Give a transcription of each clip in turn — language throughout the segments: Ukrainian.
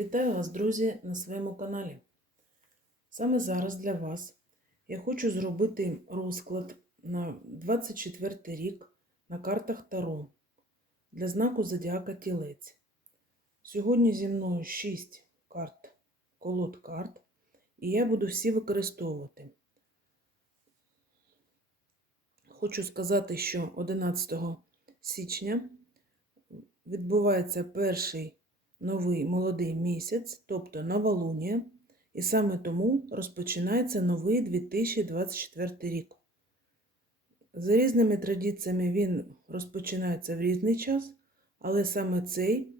Вітаю вас, друзі, на своєму каналі. Саме зараз для вас я хочу зробити розклад на 24 рік на картах Таро для знаку Зодіака Тілець. Сьогодні зі мною 6 карт, колод карт, і я буду всі використовувати. Хочу сказати, що 11 січня відбувається перший новий молодий місяць, тобто новолунія, і саме тому розпочинається новий 2024 рік. За різними традиціями він розпочинається в різний час, але саме цей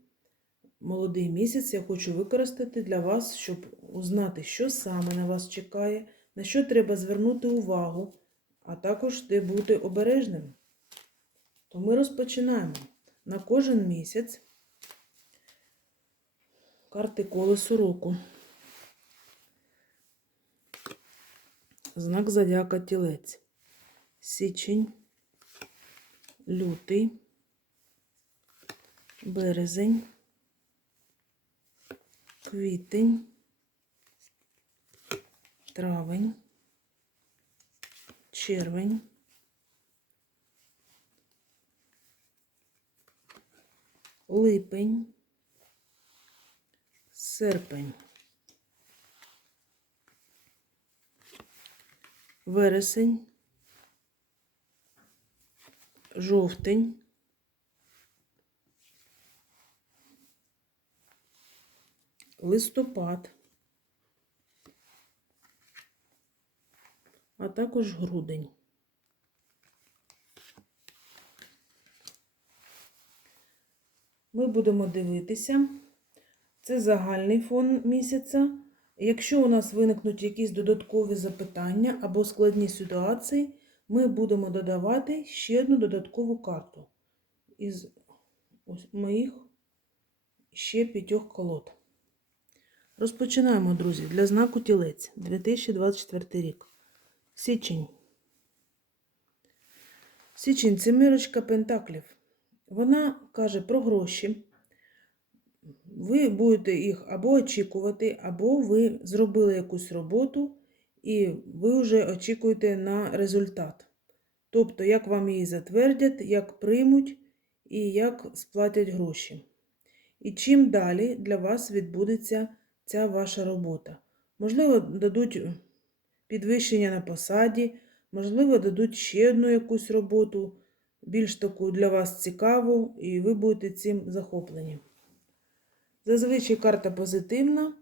молодий місяць я хочу використати для вас, щоб узнати, що саме на вас чекає, на що треба звернути увагу, а також де бути обережним. То ми розпочинаємо на кожен місяць карти колесу року. Знак зодіака тілець. Січень, лютий, березень, квітень, травень, червень, липень, серпень, вересень, жовтень, листопад, а також грудень. Ми будемо дивитися. Це загальний фон місяця. Якщо у нас виникнуть якісь додаткові запитання або складні ситуації, ми будемо додавати ще одну додаткову карту із ось моїх ще п'ятьох колод. Розпочинаємо, друзі, для знаку тілець 2024 рік. Січень. Січень це мирочка Пентаклів. Вона каже про гроші. Ви будете їх або очікувати, або ви зробили якусь роботу, і ви вже очікуєте на результат. Тобто, як вам її затвердять, як приймуть і як сплатять гроші. І чим далі для вас відбудеться ця ваша робота. Можливо, дадуть підвищення на посаді, можливо, дадуть ще одну якусь роботу, більш таку для вас цікаву, і ви будете цим захоплені. Зазвичай карта позитивна,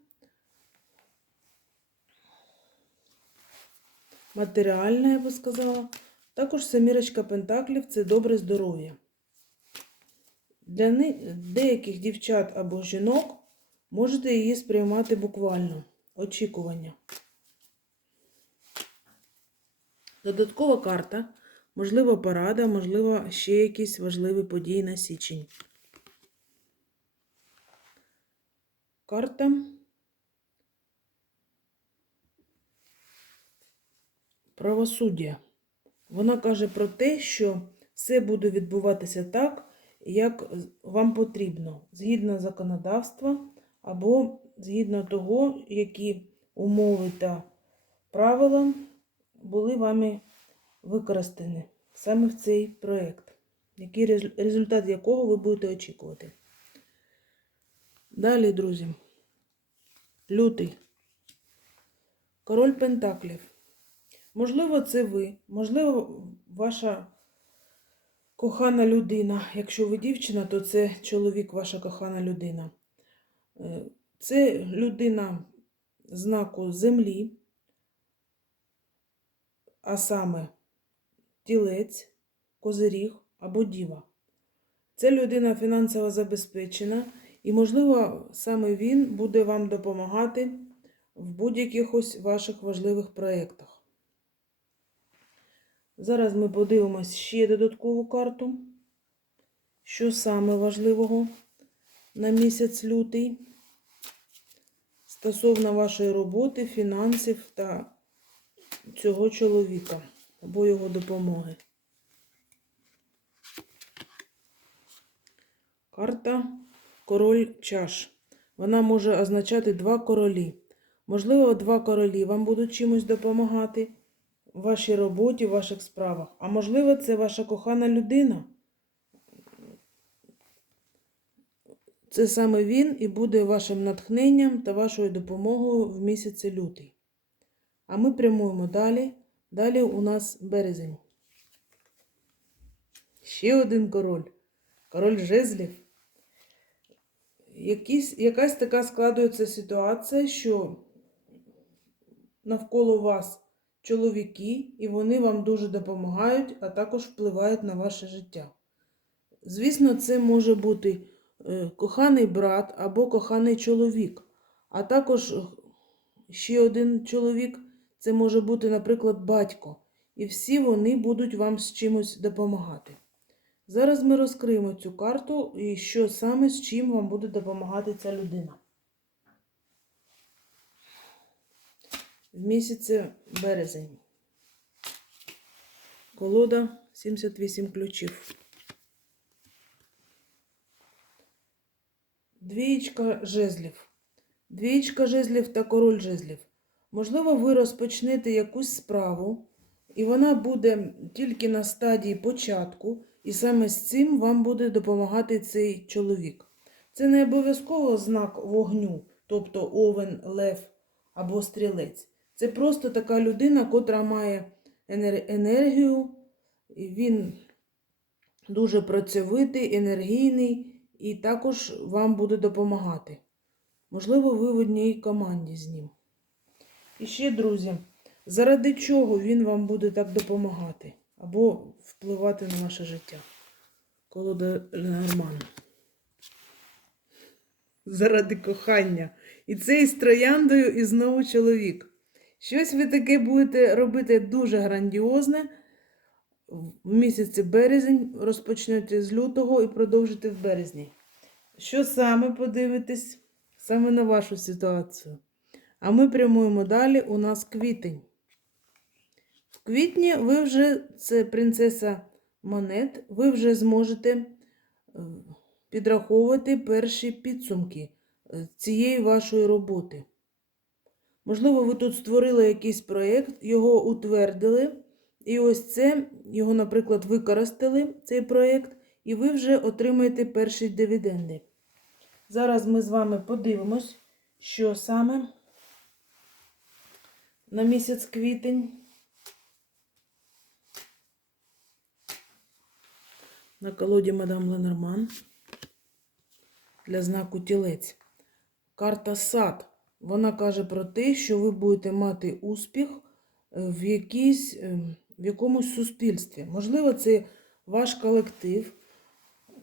матеріальна, я би сказала. Також семірочка Пентаклів це добре здоров'я. Для деяких дівчат або жінок можете її сприймати буквально очікування. Додаткова карта, можливо, порада, можливо, ще якісь важливі події на січень. Карта правосуддя. Вона каже про те, що все буде відбуватися так, як вам потрібно, згідно законодавства, або згідно того, які умови та правила були вами використані саме в цей проєкт, результат якого ви будете очікувати. Далі, друзі, лютий, король Пентаклів. Можливо, це ви, можливо, ваша кохана людина. Якщо ви дівчина, то це чоловік, ваша кохана людина. Е, це людина знаку землі, а саме тілець, козиріг або діва. Це людина фінансово забезпечена. І, можливо, саме він буде вам допомагати в будь-якихось ваших важливих проєктах. Зараз ми подивимось ще додаткову карту, що саме важливого на місяць лютий стосовно вашої роботи, фінансів та цього чоловіка або його допомоги. Карта Король чаш. вона може означати два королі. Можливо, два королі вам будуть чимось допомагати в вашій роботі, в ваших справах. А можливо, це ваша кохана людина. Це саме він і буде вашим натхненням та вашою допомогою в місяці лютий. А ми прямуємо далі. Далі у нас березень. Ще один король. Король жезлів. Якісь, якась така складується ситуація, що навколо вас чоловіки, і вони вам дуже допомагають, а також впливають на ваше життя. Звісно, це може бути е, коханий брат або коханий чоловік, а також е, ще один чоловік це може бути, наприклад, батько. І всі вони будуть вам з чимось допомагати. Зараз ми розкриємо цю карту і що саме з чим вам буде допомагати ця людина. В місяці березень. Колода 78 ключів. Двієчка жезлів. Двієчка жезлів та король жезлів. Можливо, ви розпочнете якусь справу, і вона буде тільки на стадії початку, і саме з цим вам буде допомагати цей чоловік. Це не обов'язково знак вогню, тобто овен, лев або стрілець. Це просто така людина, котра має енергію, він дуже працьовитий, енергійний і також вам буде допомагати. Можливо, ви в одній команді з ним. І ще, друзі, заради чого він вам буде так допомагати або впливати на ваше життя? Колода Ленорман. Заради кохання. І це із трояндою, і знову чоловік. Щось ви таке будете робити дуже грандіозне. В місяці березень розпочнете з лютого і продовжите в березні. Що саме подивитесь? Саме на вашу ситуацію. А ми прямуємо далі. У нас квітень. Квітні ви вже, це принцеса монет, ви вже зможете е, підраховувати перші підсумки е, цієї вашої роботи. Можливо, ви тут створили якийсь проєкт, його утвердили, і ось це, його, наприклад, використали, цей проєкт, і ви вже отримаєте перші дивіденди. Зараз ми з вами подивимось, що саме на місяць квітень. На колоді мадам Ленорман для знаку тілець. Карта сад. Вона каже про те, що ви будете мати успіх в, якійсь, е, в якомусь суспільстві. Можливо, це ваш колектив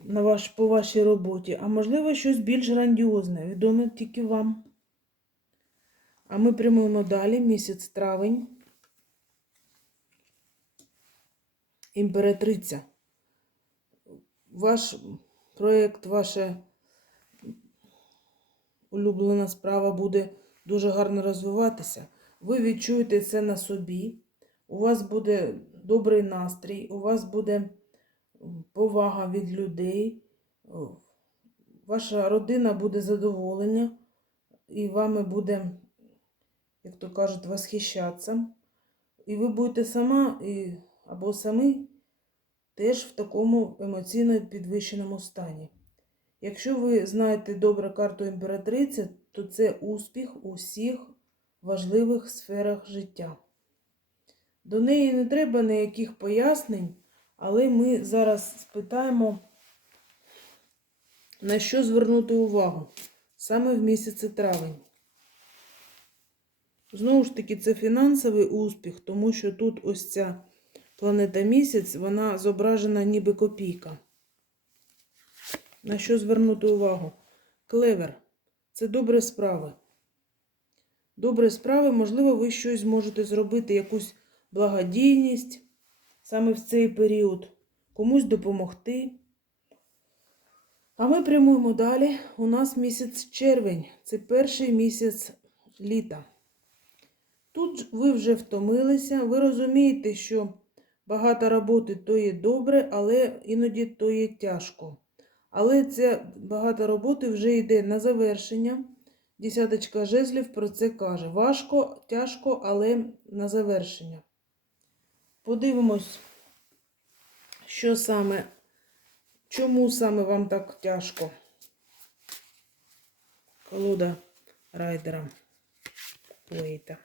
на ваш, по вашій роботі, а можливо, щось більш грандіозне, відоме тільки вам. А ми прямуємо далі місяць травень. Імператриця. Ваш проєкт, ваша улюблена справа буде дуже гарно розвиватися. Ви відчуєте це на собі. У вас буде добрий настрій, у вас буде повага від людей. Ваша родина буде задоволення, і вами буде, як то кажуть, восхищатися. І ви будете сама і, або самі теж в такому емоційно підвищеному стані. Якщо ви знаєте добре карту імператриці, то це успіх у всіх важливих сферах життя. До неї не треба ніяких пояснень, але ми зараз спитаємо, на що звернути увагу саме в місяці травень. Знову ж таки, це фінансовий успіх, тому що тут ось ця планета місяць, вона зображена ніби копійка. На що звернути увагу? Клевер це добрі справи. Добрі справи, можливо, ви щось зможете зробити, якусь благодійність саме в цей період, комусь допомогти. А ми прямуємо далі. У нас місяць червень, це перший місяць літа. Тут ви вже втомилися, ви розумієте, що багато роботи то є добре, але іноді то є тяжко. Але ця багато роботи вже йде на завершення. Десяточка жезлів про це каже. Важко, тяжко, але на завершення. Подивимось, що саме, чому саме вам так тяжко. Колода райдера Плейта.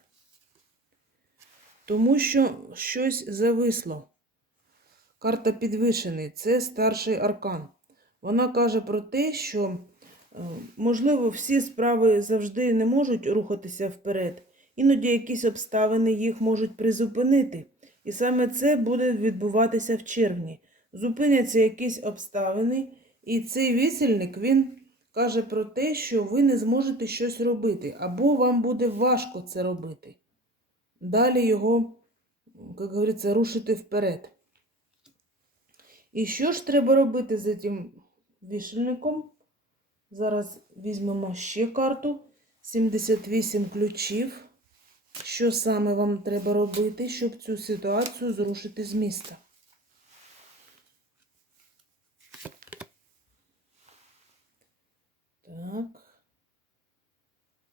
Тому що щось зависло. Карта підвищений це старший аркан. Вона каже про те, що, е, можливо, всі справи завжди не можуть рухатися вперед. Іноді якісь обставини їх можуть призупинити. І саме це буде відбуватися в червні. Зупиняться якісь обставини, і цей вісельник він каже про те, що ви не зможете щось робити, або вам буде важко це робити. Далі його, як говориться, рушити вперед. І що ж треба робити з цим вішельником? Зараз візьмемо ще карту. 78 ключів. Що саме вам треба робити, щоб цю ситуацію зрушити з міста? Так.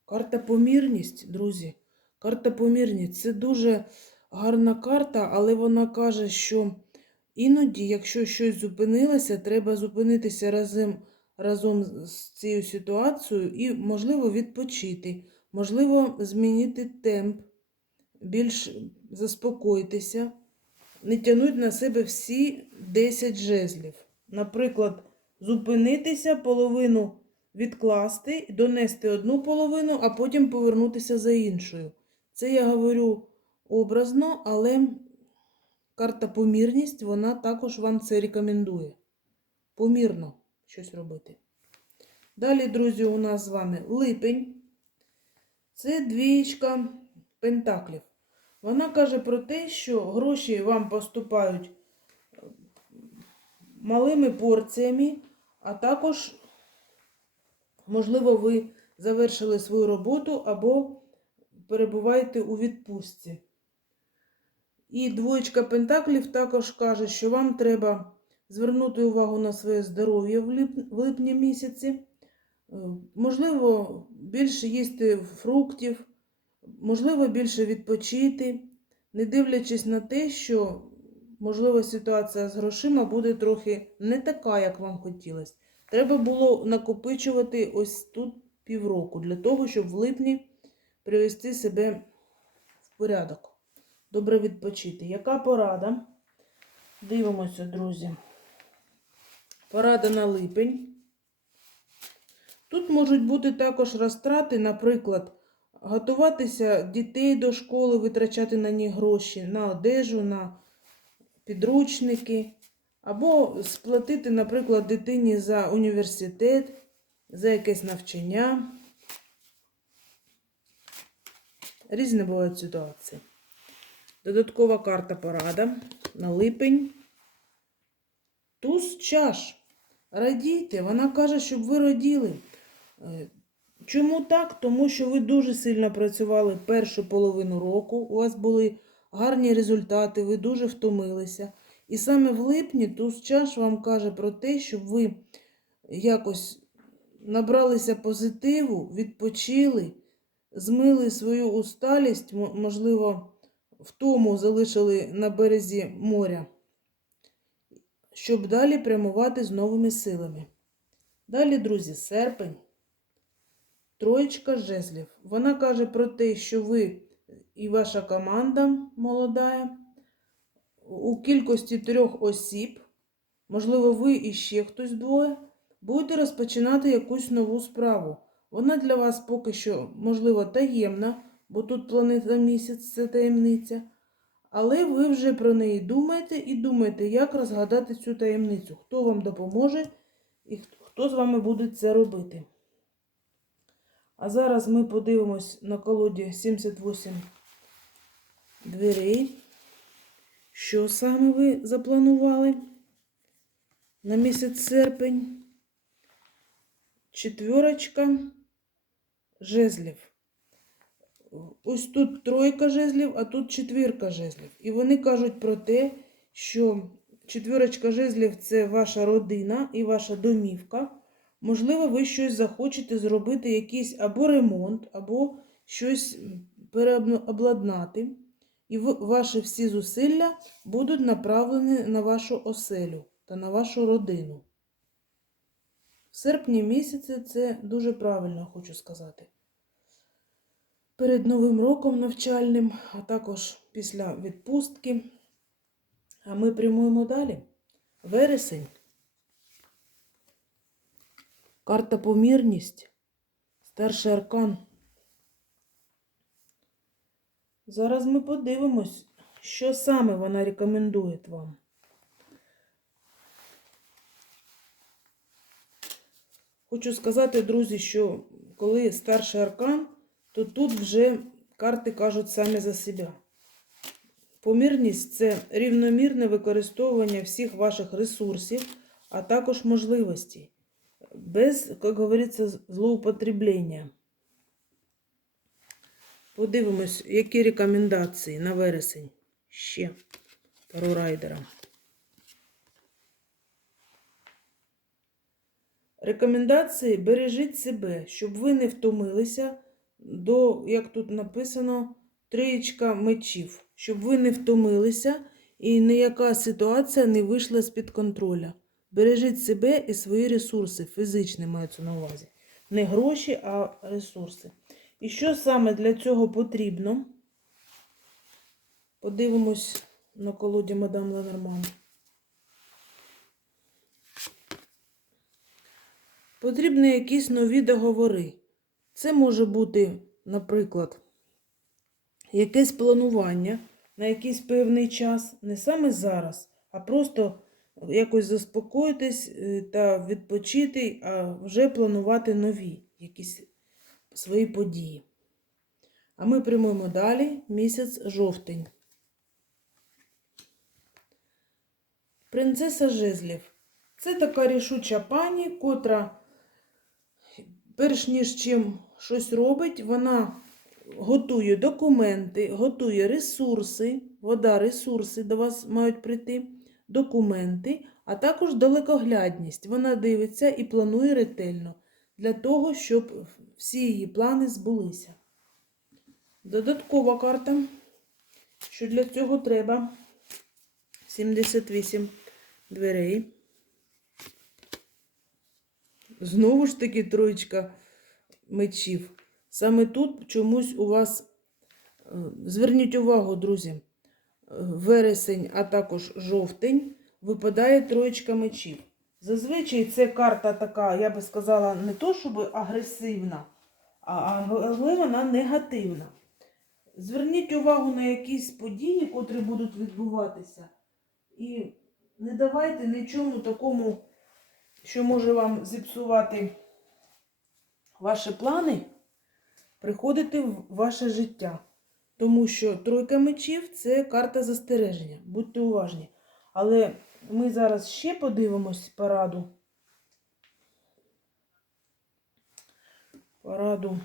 Карта помірність, друзі. Карта помірність. Це дуже гарна карта, але вона каже, що іноді, якщо щось зупинилося, треба зупинитися разом, разом з цією ситуацією і, можливо, відпочити, можливо, змінити темп, більш заспокоїтися, не тягнуть на себе всі 10 жезлів. Наприклад, зупинитися, половину відкласти, донести одну половину, а потім повернутися за іншою. Це я говорю образно, але карта помірність, вона також вам це рекомендує. Помірно щось робити. Далі, друзі, у нас з вами липень. Це двієчка пентаклів. Вона каже про те, що гроші вам поступають е, малими порціями, а також, можливо, ви завершили свою роботу або перебуваєте у відпустці. І двоєчка пентаклів також каже, що вам треба звернути увагу на своє здоров'я в липні місяці. Е, Можливо, більше їсти фруктів, можливо, більше відпочити, не дивлячись на те, що, можливо, ситуація з грошима буде трохи не така, як вам хотілося. Треба було накопичувати ось тут півроку для того, щоб в липні привести себе в порядок. Добре відпочити. Яка порада? Дивимося, друзі. Порада на липень. Тут можуть бути також розтрати, наприклад, готуватися дітей до школи, витрачати на них гроші, на одежу, на підручники, або сплатити, наприклад, дитині за університет, за якесь навчання. Різні бувають ситуації. Додаткова карта порада на липень. Туз чаш. Радійте, вона каже, щоб ви раділи. Е, Чому так? Тому що ви дуже сильно працювали першу половину року, у вас були гарні результати, ви дуже втомилися. І саме в липні туз чаш вам каже про те, щоб ви якось набралися позитиву, відпочили, змили свою усталість, мо- можливо, втому залишили на березі моря, щоб далі прямувати з новими силами. Далі, друзі, серпень. Троєчка жезлів. Вона каже про те, що ви і ваша команда молода, у кількості трьох осіб, можливо, ви і ще хтось двоє, будете розпочинати якусь нову справу. Вона для вас поки що, можливо, таємна, бо тут планета місяць це таємниця. Але ви вже про неї думаєте і думаєте, як розгадати цю таємницю, хто вам допоможе і хто- з вами буде це робити. А зараз ми подивимось на колоді 78 дверей. Що саме ви запланували на місяць серпень? Четверочка жезлів. Ось тут тройка жезлів, а тут четвірка жезлів. І вони кажуть про те, що четвірочка жезлів це ваша родина і ваша домівка. Можливо, ви щось захочете зробити, якийсь або ремонт, або щось переобладнати. І ваші всі зусилля будуть направлені на вашу оселю та на вашу родину. Серпні місяці це дуже правильно, хочу сказати. Перед Новим роком навчальним, а також після відпустки. А ми прямуємо далі. Вересень. Карта помірність. Старший аркан. Зараз ми подивимось, що саме вона рекомендує вам. Хочу сказати, друзі, що коли старший аркан, то тут вже карти кажуть самі за себе. Помірність це рівномірне використовування всіх ваших ресурсів, а також можливостей, без, як говориться, злоупотреблення. Подивимось, які рекомендації на вересень ще Таро райдера. Рекомендації бережіть себе, щоб ви не втомилися до, як тут написано, триєчка мечів, щоб ви не втомилися і ніяка ситуація не вийшла з-під контроля. Бережіть себе і свої ресурси, фізичні мається на увазі. Не гроші, а ресурси. І що саме для цього потрібно? Подивимось на колоді мадам Ленорман. Потрібні якісь нові договори. Це може бути, наприклад, якесь планування на якийсь певний час, не саме зараз, а просто якось заспокоїтись е, та відпочити, а вже планувати нові якісь свої події. А ми прямуємо далі місяць жовтень. Принцеса Жезлів. Це така рішуча пані, котра, перш ніж чим щось робить, вона готує документи, готує ресурси, вода, ресурси до вас мають прийти, документи, а також далекоглядність. Вона дивиться і планує ретельно для того, щоб всі її плани збулися. Додаткова карта, що для цього треба 78 дверей. Знову ж таки троєчка мечів. Саме тут чомусь у вас, е, зверніть увагу, друзі, е, вересень, а також жовтень випадає троєчка мечів. Зазвичай це карта така, я би сказала, не то, щоб агресивна, а але вона негативна. Зверніть увагу на якісь події, котрі будуть відбуватися, і не давайте нічому такому, що може вам зіпсувати ваші плани, приходити в ваше життя. Тому що тройка мечів це карта застереження. Будьте уважні. Але ми зараз ще подивимось параду. Параду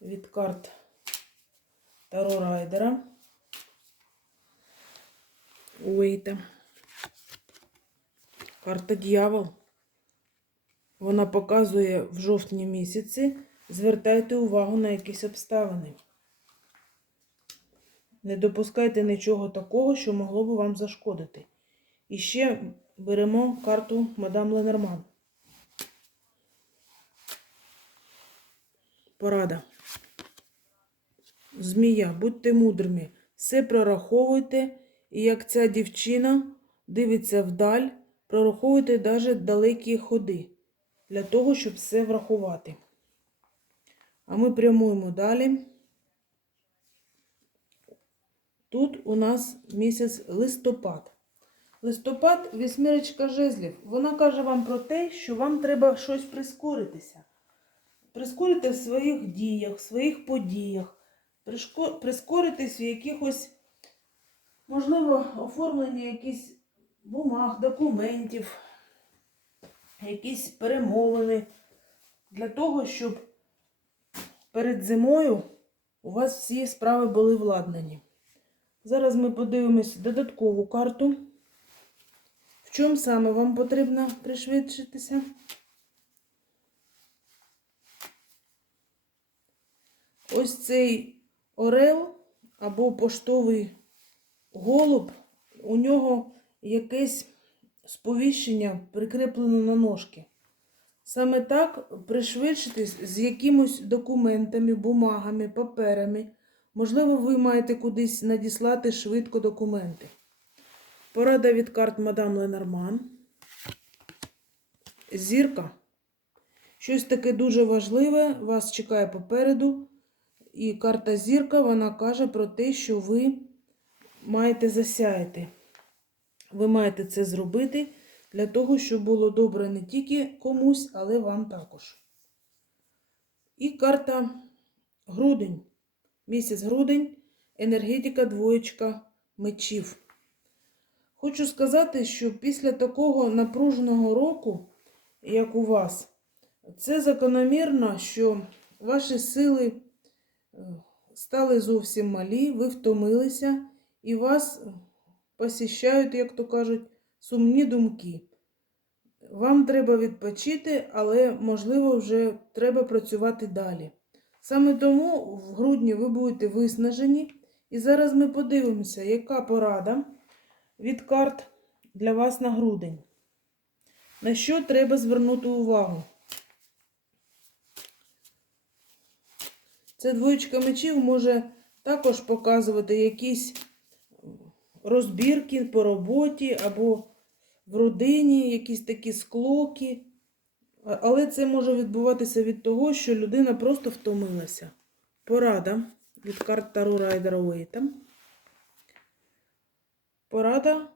від карт Таро Райдера. Уейта. Карта Дьявол. Вона показує в жовтні місяці. Звертайте увагу на якісь обставини. Не допускайте нічого такого, що могло би вам зашкодити. І ще беремо карту мадам Ленорман. Порада. Змія, будьте мудрими, все прораховуйте, і як ця дівчина дивиться вдаль, прораховуйте навіть далекі ходи для того, щоб все врахувати. А ми прямуємо далі. Тут у нас місяць листопад. Листопад, вісьмірочка жезлів. Вона каже вам про те, що вам треба щось прискоритися. Прискорити в своїх діях, в своїх подіях, прискоритись в якихось, можливо, оформленні якихось бумаг, документів, якісь перемовини для того, щоб перед зимою у вас всі справи були владнані. Зараз ми подивимось додаткову карту В чому саме вам потрібно пришвидшитися? Ось цей орел або поштовий голуб, у нього якесь сповіщення прикріплено на ножки. Саме так пришвидшитись з якимось документами, бумагами, паперами. Можливо, ви маєте кудись надіслати швидко документи. Порада від карт Мадам Ленорман. Зірка. Щось таке дуже важливе вас чекає попереду. І карта зірка вона каже про те, що ви маєте засяяти. Ви маєте це зробити для того, щоб було добре не тільки комусь, але вам також. І карта грудень. Місяць грудень, енергетика двоєчка мечів. Хочу сказати, що після такого напруженого року, як у вас, це закономірно, що ваші сили е, стали зовсім малі, ви втомилися, і вас посіщають, як то кажуть, сумні думки. Вам треба відпочити, але, можливо, вже треба працювати далі. Саме тому в грудні ви будете виснажені. І зараз ми подивимося, яка порада від карт для вас на грудень. На що треба звернути увагу? Це двоєчка мечів може також показувати якісь розбірки по роботі або в родині, якісь такі склоки. Але це може відбуватися від того, що людина просто втомилася. Порада від карт Таро Райдера Уейта. Порада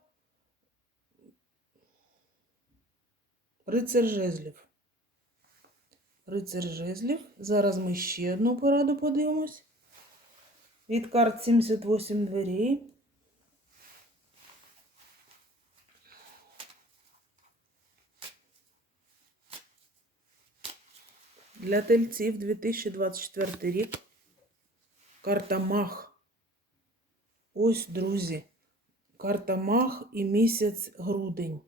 Рицар жезлів. Рицар жезлів. Зараз ми ще одну пораду подивимось. Від карт 78 дверей. Для тельців 2024 рік. Карта Мах. Ось, друзі, карта Мах і місяць грудень.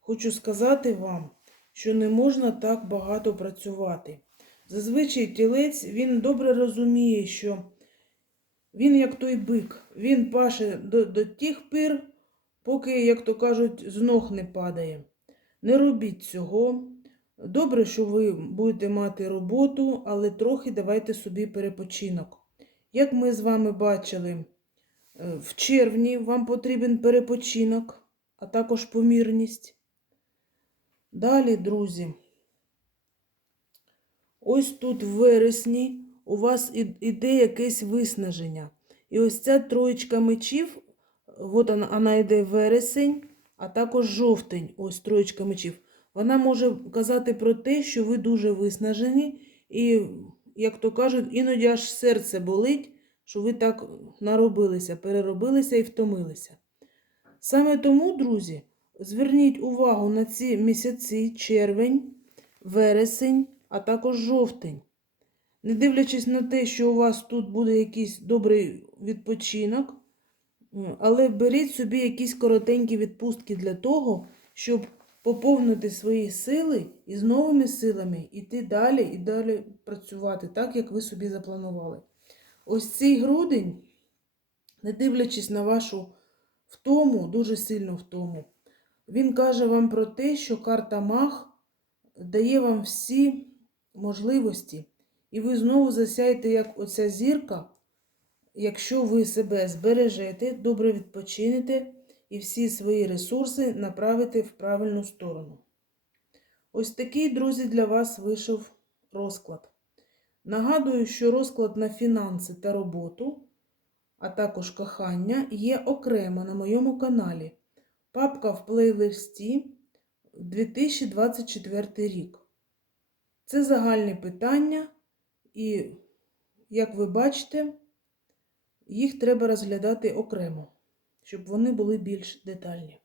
Хочу сказати вам, що не можна так багато працювати. Зазвичай тілець він добре розуміє, що він як той бик, він паше до, до тих пір, поки, як то кажуть, з ног не падає. Не робіть цього. Добре, що ви будете мати роботу, але трохи давайте собі перепочинок. Як ми з вами бачили, е, в червні вам потрібен перепочинок, а також помірність. Далі, друзі, ось тут в вересні у вас іде якесь виснаження. І ось ця троєчка мечів, от вона, вона йде вересень, а також жовтень, ось троєчка мечів. Вона може казати про те, що ви дуже виснажені, і, як то кажуть, іноді аж серце болить, що ви так наробилися, переробилися і втомилися. Саме тому, друзі, зверніть увагу на ці місяці червень, вересень, а також жовтень. Не дивлячись на те, що у вас тут буде якийсь добрий відпочинок, але беріть собі якісь коротенькі відпустки для того, щоб поповнити свої сили і з новими силами йти далі і далі працювати так, як ви собі запланували. Ось цей грудень, не дивлячись на вашу втому, дуже сильну втому, він каже вам про те, що карта Мах дає вам всі можливості, і ви знову засяєте, як оця зірка, якщо ви себе збережете, добре відпочинете і всі свої ресурси направите в правильну сторону. Ось такий, друзі, для вас вийшов розклад. Нагадую, що розклад на фінанси та роботу, а також кохання є окремо на моєму каналі. Папка в плейлисті 2024 рік. Це загальні питання, і, як ви бачите, їх треба розглядати окремо, щоб вони були більш детальні.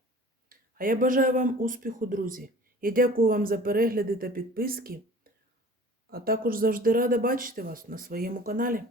А я бажаю вам успіху, друзі. Я дякую вам за перегляди та підписки, а також завжди рада бачити вас на своєму каналі.